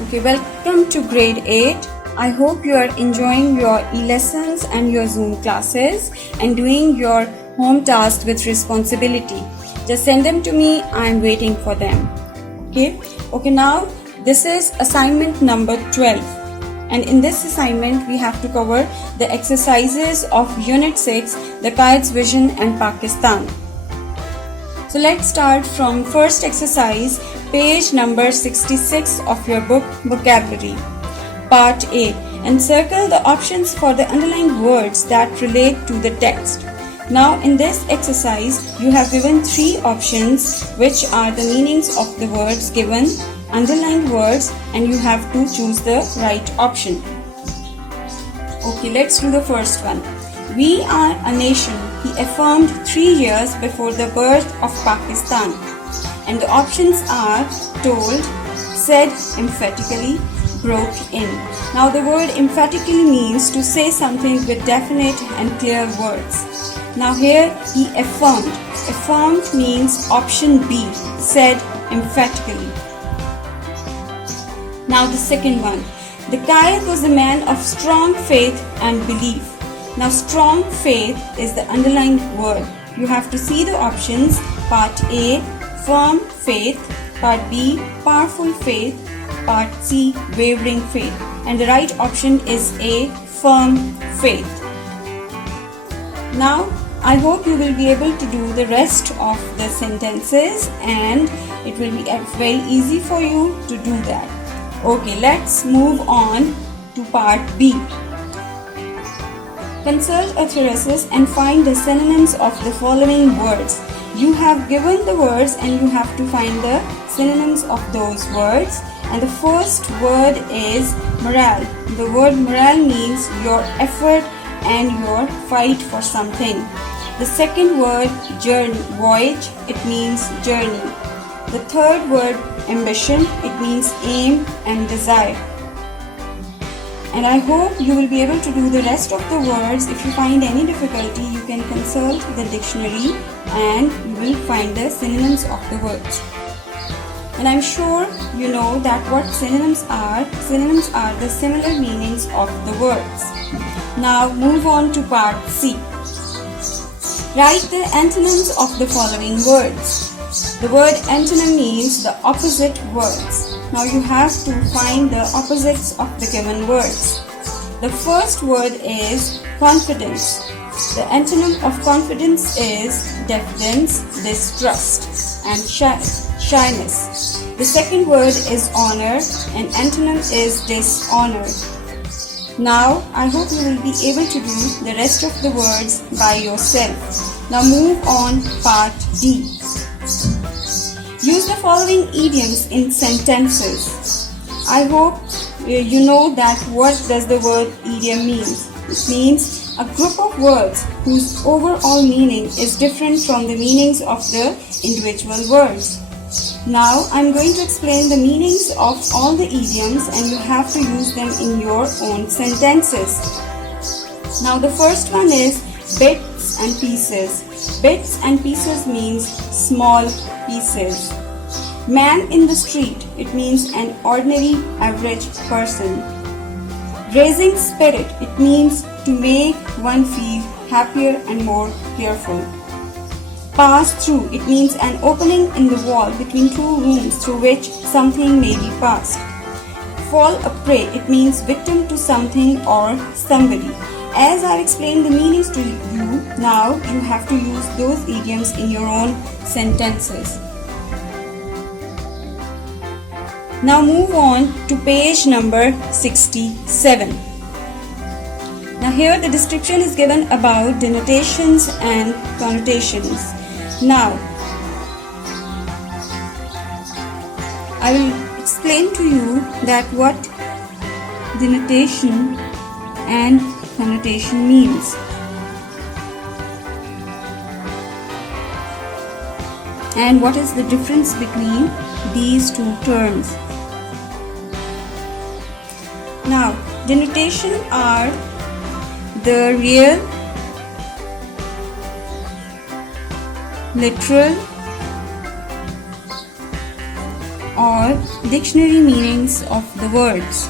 Okay, welcome to grade 8. I hope you are enjoying your e-lessons and your Zoom classes and doing your home tasks with responsibility. Just send them to me. I'm waiting for them. Okay, now this is assignment number 12. And in this assignment, we have to cover the exercises of Unit 6, the Kites Vision and Pakistan. So let's start from first exercise, page number 66 of your book, Vocabulary. Part A. Encircle the options for the underlined words that relate to the text. Now in this exercise, you have given 3 options which are the meanings of the words given, underlined words, and you have to choose the right option. Okay, let's do the first one. We are a nation, he affirmed 3 years before the birth of Pakistan. And the options are told, said emphatically, broke in. Now the word emphatically means to say something with definite and clear words. Now here he affirmed. Affirmed means option B, said emphatically. Now the second one. The Kite was a man of strong faith and belief. Now strong faith is the underlined word. You have to see the options. Part A, firm faith. Part B, powerful faith. Part C, wavering faith. And the right option is A, firm faith. Now I hope you will be able to do the rest of the sentences and it will be very easy for you to do that. Okay, let's move on to part B. Consult a thesaurus and find the synonyms of the following words. You have given the words and you have to find the synonyms of those words. And the first word is morale. The word morale means your effort and your fight for something. The second word, journey, voyage, it means journey. The third word, ambition, it means aim and desire. And I hope you will be able to do the rest of the words. If you find any difficulty, you can consult the dictionary and you will find the synonyms of the words. And I'm sure you know that what synonyms are. Synonyms are the similar meanings of the words. Now move on to part C. Write the antonyms of the following words. The word antonym means the opposite words. Now you have to find the opposites of the given words. The first word is confidence. The antonym of confidence is diffidence, distrust, and shyness. The second word is honor, and antonym is dishonor. Now I hope you will be able to do the rest of the words by yourself. Now move on part D. Use the following idioms in sentences. I hope you know that what does the word idiom means. It means a group of words whose overall meaning is different from the meanings of the individual words. Now I'm going to explain the meanings of all the idioms and you have to use them in your own sentences. Now the first one is bits and pieces. Bits and pieces means small pieces. Man in the street, it means an ordinary average person. Raising spirit, it means to make one feel happier and more cheerful. Pass through, it means an opening in the wall between two rooms through which something may be passed. Fall a prey, it means victim to something or somebody. As I've explained the meanings to you, now you have to use those idioms in your own sentences. Now move on to page number 67. Now here the description is given about denotations and connotations. Now I will explain to you that what denotation and connotation means. And what is the difference between these two terms. Now, denotation are the real, literal, or dictionary meanings of the words.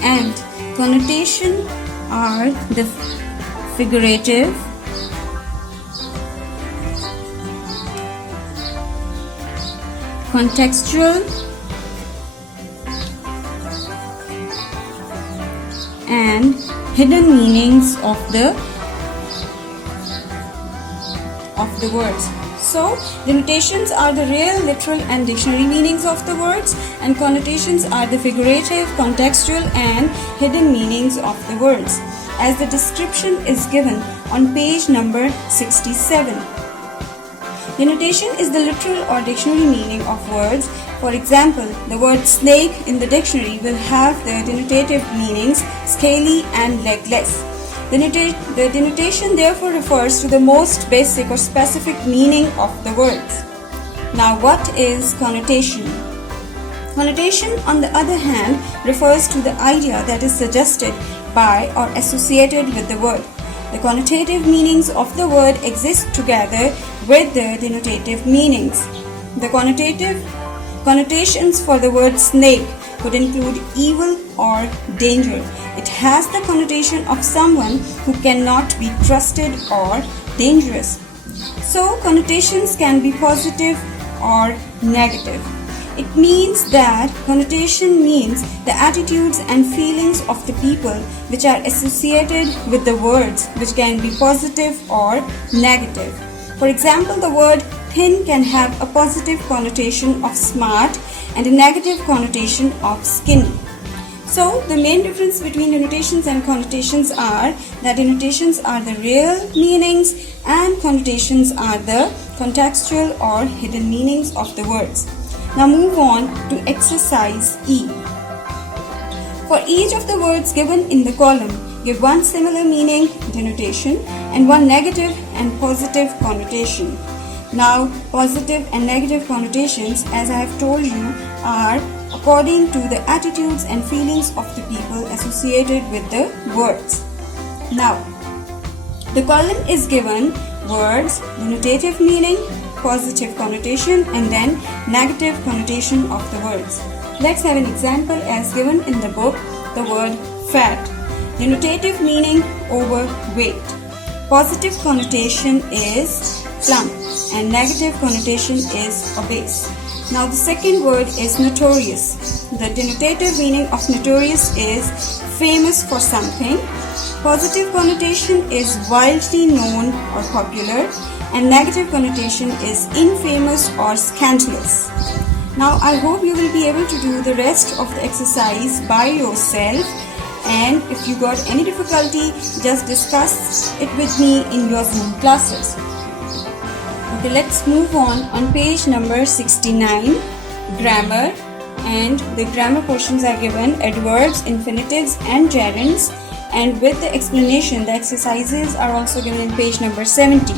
And connotation are the figurative, contextual, and hidden meanings of the words. So, denotations are the real, literal, and dictionary meanings of the words, and connotations are the figurative, contextual, and hidden meanings of the words, as the description is given on page number 67. Denotation is the literal or dictionary meaning of words. For example, the word snake in the dictionary will have the denotative meanings scaly and legless. The denotation therefore refers to the most basic or specific meaning of the words. Now, what is connotation? Connotation, on the other hand, refers to the idea that is suggested by or associated with the word. The connotative meanings of the word exist together with the denotative meanings. The connotations for the word snake could include evil or danger. It has the connotation of someone who cannot be trusted or dangerous. So, connotations can be positive or negative. It means that connotation means the attitudes and feelings of the people which are associated with the words, which can be positive or negative. For example, the word thin can have a positive connotation of smart and a negative connotation of skinny. So, the main difference between denotations and connotations are that denotations are the real meanings and connotations are the contextual or hidden meanings of the words. Now move on to exercise E. For each of the words given in the column, give one similar meaning denotation and one negative and positive connotation. Now, positive and negative connotations, as I have told you, are according to the attitudes and feelings of the people associated with the words. Now, the column is given words, denotative meaning, positive connotation, and then negative connotation of the words. Let's have an example as given in the book. The word fat. Denotative meaning overweight. Positive connotation is plump and negative connotation is obese. Now the second word is notorious. The denotative meaning of notorious is famous for something. Positive connotation is widely known or popular, and negative connotation is infamous or scandalous. Now I hope you will be able to do the rest of the exercise by yourself, and if you got any difficulty, just discuss it with me in your Zoom classes. Okay, let's move on page number 69, grammar, and the grammar portions are given adverbs, infinitives and gerunds, and with the explanation, the exercises are also given in page number 70.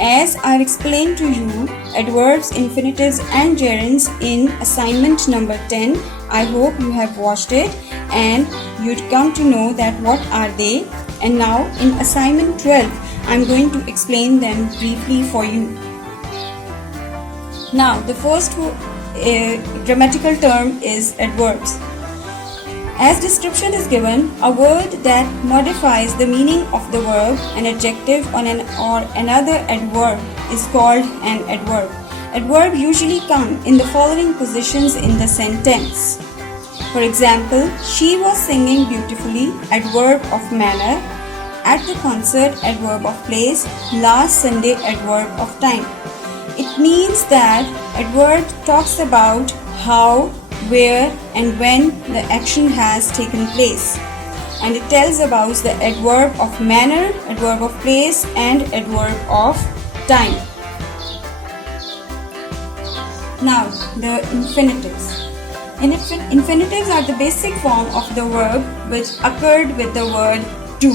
As I explained to you adverbs, infinitives and gerunds in assignment number 10, I hope you have watched it and you'd come to know that what are they. And now in assignment 12, I'm going to explain them briefly for you. Now the first grammatical term is adverbs. As description is given, a word that modifies the meaning of the verb, an adjective or another adverb is called an adverb. Adverb usually come in the following positions in the sentence. For example, she was singing beautifully, adverb of manner. At the concert, adverb of place. Last Sunday, adverb of time. It means that adverb talks about how, where and when the action has taken place, and it tells about the adverb of manner, adverb of place and adverb of time. Now the infinitives. Infinitives are the basic form of the verb which occurred with the word do.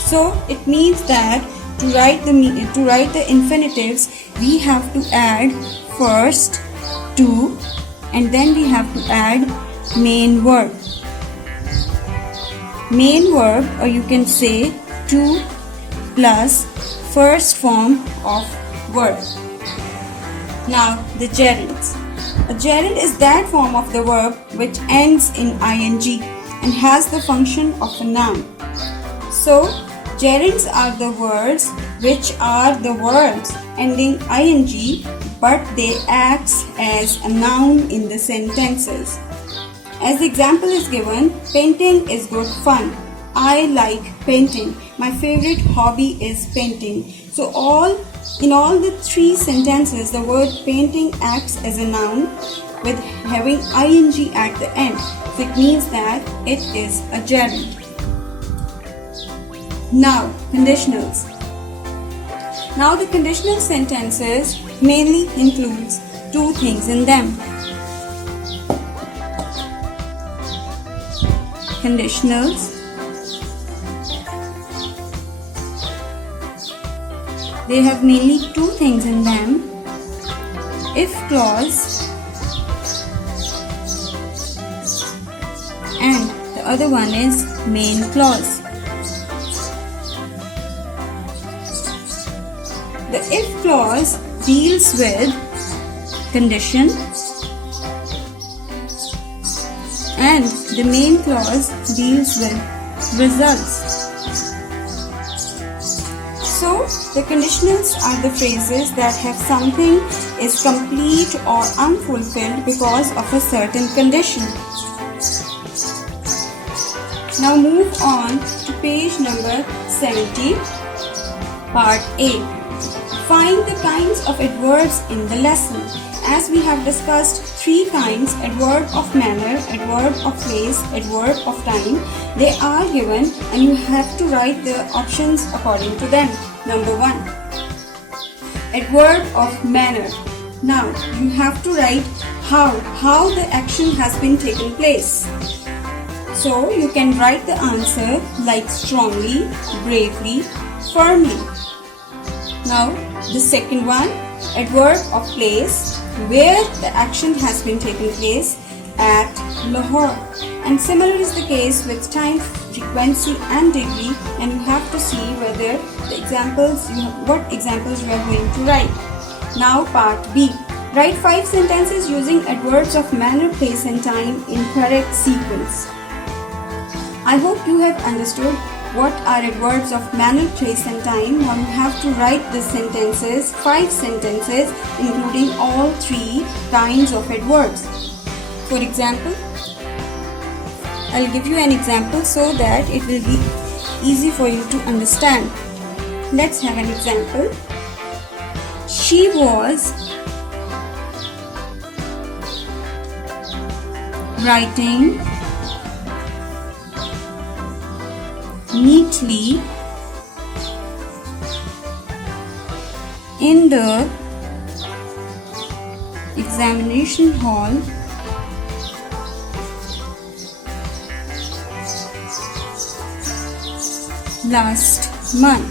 So it means that to write the infinitives, we have to add first to, and then we have to add main verb. Main verb, or you can say to plus first form of verb. Now, the gerunds. A gerund is that form of the verb which ends in ing and has the function of a noun. So, gerunds are the words which are the verbs ending ing, but they act as a noun in the sentences. As the example is given, painting is good fun. I like painting. My favorite hobby is painting. So in all the three sentences, the word painting acts as a noun with having ing at the end. So it means that it is a gerund. Now, conditionals. Now the conditional sentences mainly includes two things in them. Conditionals, they have mainly two things in them: if clause and the other one is main clause. The if clause deals with condition and the main clause deals with results. So, the conditionals are the phrases that have something is complete or unfulfilled because of a certain condition. Now move on to page number 70, part A. Find the kinds of adverbs in the lesson. As we have discussed three kinds: adverb of manner, adverb of place, adverb of time. They are given and you have to write the options according to them. Number 1. Adverb of manner. Now you have to write how the action has been taken place. So you can write the answer like strongly, bravely, firmly. Now the second one, adverb of place, where the action has been taken place at Lahore. And similar is the case with time, frequency and degree, and you have to see whether what examples you are going to write. Now part B. Write 5 sentences using adverbs of manner, place and time in correct sequence. I hope you have understood what are adverbs of manner, place and time. Now you have to write the sentences, 5 sentences, including all 3 kinds of adverbs. For example, I'll give you an example so that it will be easy for you to understand. Let's have an example. She was writing neatly in the examination hall last month.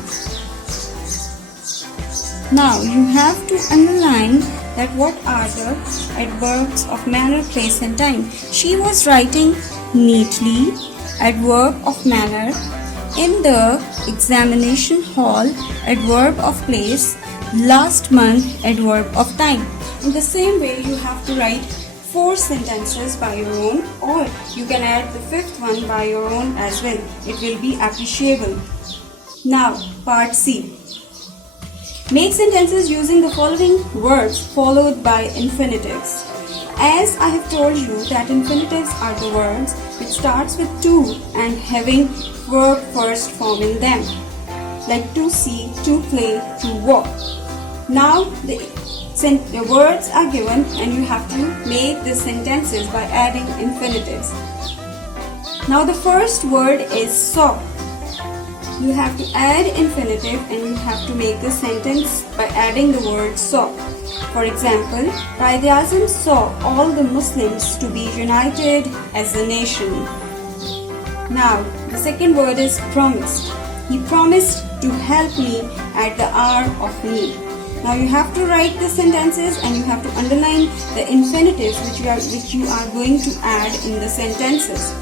Now you have to underline that what are the adverbs of manner, place and time. She was writing neatly, adverb of manner, in the examination hall, adverb of place, last month, adverb of time. In the same way, you have to write 4 sentences by your own, or you can add the 5th one by your own as well. It will be appreciable. Now, part C. Make sentences using the following verbs followed by infinitives. As I have told you that infinitives are the words which starts with to and having verb first form in them, like to see, to play, to walk. Now the words are given and you have to make the sentences by adding infinitives. Now the first word is saw. You have to add infinitive and you have to make the sentence by adding the word saw. For example, Quaid-e-Azam saw all the Muslims to be united as a nation. Now, the second word is promised. He promised to help me at the hour of need. Now you have to write the sentences and you have to underline the infinitives which you are going to add in the sentences.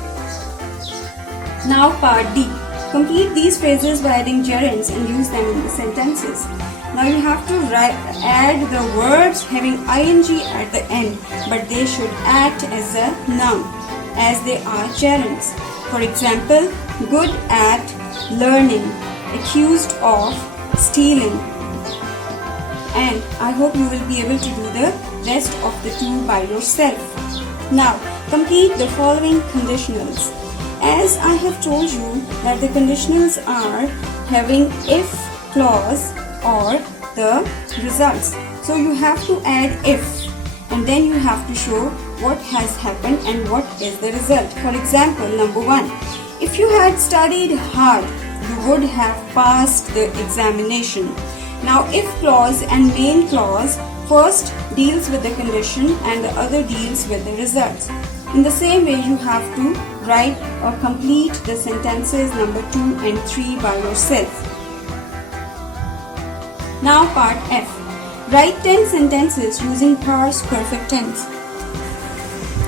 Now part D. Complete these phrases by adding gerunds and use them in the sentences. Now you have to add the verbs having ing at the end, but they should act as a noun as they are gerunds. For example, good at learning, accused of stealing. And I hope you will be able to do the rest of the two by yourself. Now, complete the following conditionals. As I have told you that the conditionals are having if clause or the results. So you have to add if and then you have to show what has happened and what is the result. For example, number 1. If you had studied hard, you would have passed the examination. Now if clause and main clause first deals with the condition and the other deals with the results. In the same way, you have to write or complete the sentences number 2 and 3 by yourself. Now part F. Write 10 sentences using past perfect tense.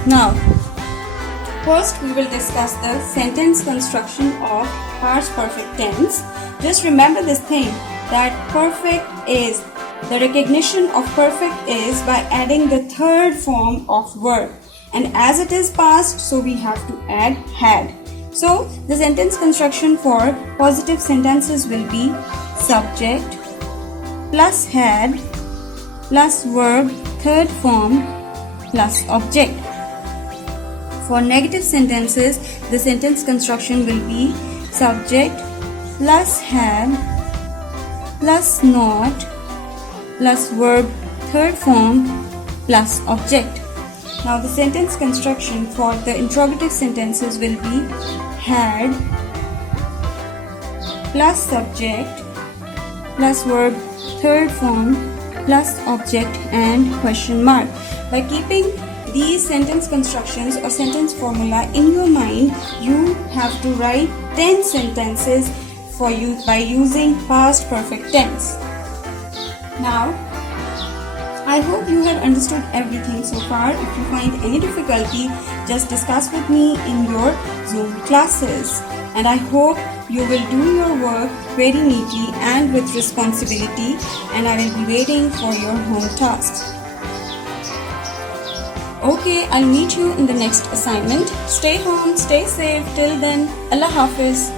Now, first we will discuss the sentence construction of past perfect tense. Just remember this thing that perfect is, the recognition of perfect is by adding the third form of verb. And as it is past, so we have to add had. So the sentence construction for positive sentences will be subject plus had plus verb third form plus object. For negative sentences, the sentence construction will be subject plus had plus not plus verb third form plus object. Now the sentence construction for the interrogative sentences will be had plus subject plus verb third form plus object and question mark. By keeping these sentence constructions or sentence formula in your mind, you have to write 10 sentences for you by using past perfect tense. Now, I hope you have understood everything so far. If you find any difficulty, just discuss with me in your Zoom classes. And I hope you will do your work very neatly and with responsibility, and I will be waiting for your home tasks. Okay, I'll meet you in the next assignment. Stay home, stay safe. Till then, Allah Hafiz.